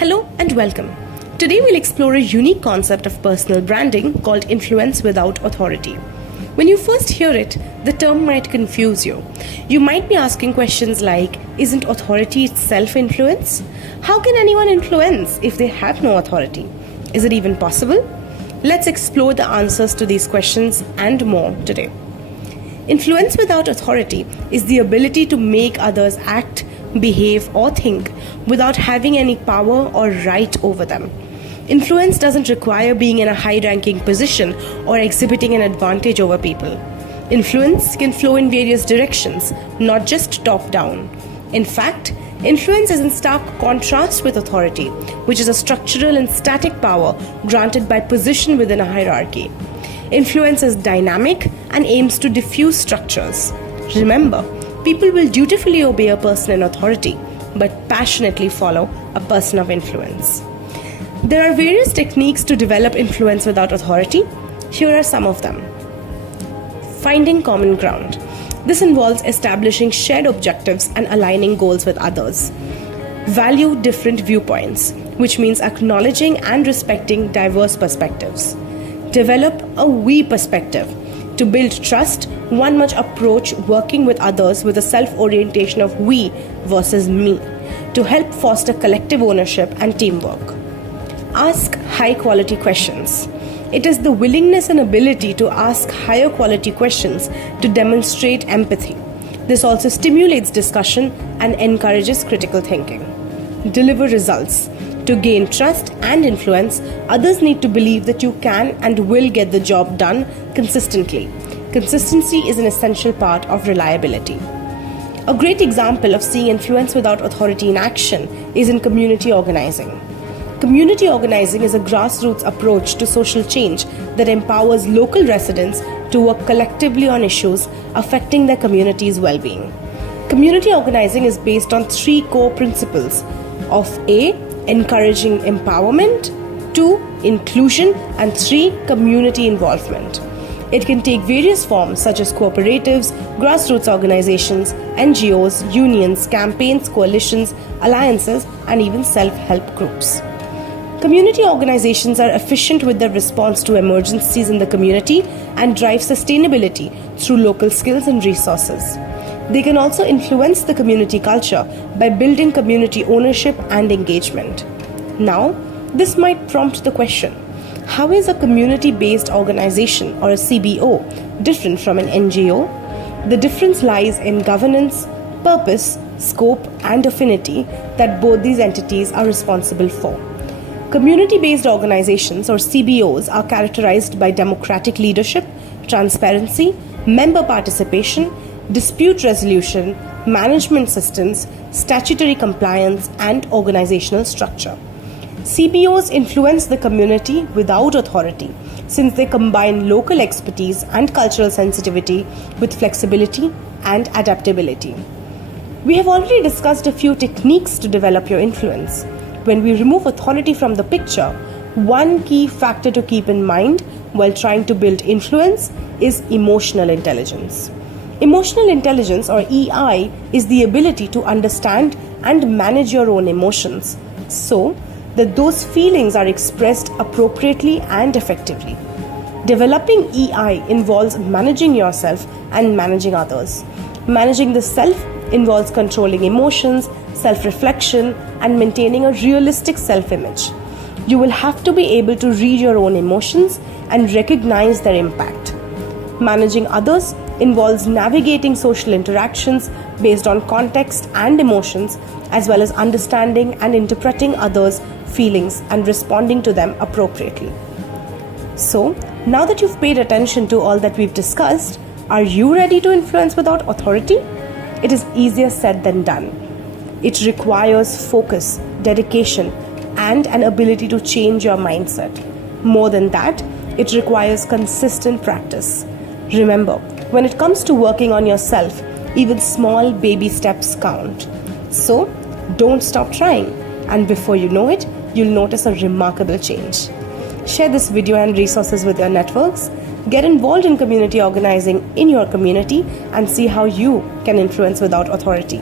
Hello and welcome. Today we'll explore a unique concept of personal branding called influence without authority. When you first hear it, the term might confuse you. You might be asking questions like, isn't authority itself influence? How can anyone influence if they have no authority? Is it even possible? Let's explore the answers to these questions and more today. Influence without authority is the ability to make others act, behave, or think without having any power or right over them. Influence doesn't require being in a high-ranking position or exhibiting an advantage over people. Influence can flow in various directions, not just top-down. In fact, influence is in stark contrast with authority, which is a structural and static power granted by position within a hierarchy. Influence is dynamic and aims to diffuse structures. Remember, people will dutifully obey a person in authority, but passionately follow a person of influence. There are various techniques to develop influence without authority. Here are some of them. Finding common ground. This involves establishing shared objectives and aligning goals with others. Value different viewpoints, which means acknowledging and respecting diverse perspectives. Develop a we perspective. To build trust, one must approach working with others with a self-orientation of we versus me to help foster collective ownership and teamwork. Ask high-quality questions. It is the willingness and ability to ask higher quality questions to demonstrate empathy. This also stimulates discussion and encourages critical thinking. Deliver results. To gain trust and influence, others need to believe that you can and will get the job done consistently. Consistency is an essential part of reliability. A great example of seeing influence without authority in action is in community organizing. Community organizing is a grassroots approach to social change that empowers local residents to work collectively on issues affecting their community's well-being. Community organizing is based on three core principles of A. Encouraging empowerment, 2. Inclusion, and 3. Community involvement. It can take various forms such as cooperatives, grassroots organizations, NGOs, unions, campaigns, coalitions, alliances, and even self-help groups. Community organizations are efficient with their response to emergencies in the community and drive sustainability through local skills and resources. They can also influence the community culture by building community ownership and engagement. Now, this might prompt the question, how is a community-based organization or a CBO different from an NGO? The difference lies in governance, purpose, scope, and affinity that both these entities are responsible for. Community-based organizations or CBOs are characterized by democratic leadership, transparency, member participation, dispute resolution, management systems, statutory compliance, and organizational structure. CBOs influence the community without authority, since they combine local expertise and cultural sensitivity with flexibility and adaptability. We have already discussed a few techniques to develop your influence. When we remove authority from the picture, one key factor to keep in mind while trying to build influence is emotional intelligence. Emotional intelligence, or EI, is the ability to understand and manage your own emotions so that those feelings are expressed appropriately and effectively. Developing EI involves managing yourself and managing others. Managing the self involves controlling emotions, self-reflection, and maintaining a realistic self-image. You will have to be able to read your own emotions and recognize their impact. Managing others involves navigating social interactions based on context and emotions, as well as understanding and interpreting others' feelings and responding to them appropriately. So, now that you've paid attention to all that we've discussed, are you ready to influence without authority? It is easier said than done. It requires focus, dedication, and an ability to change your mindset. More than that, it requires consistent practice. Remember, when it comes to working on yourself, even small baby steps count. So, don't stop trying, and before you know it, you'll notice a remarkable change. Share this video and resources with your networks. Get involved in community organizing in your community and see how you can influence without authority.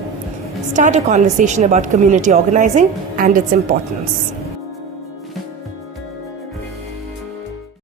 Start a conversation about community organizing and its importance.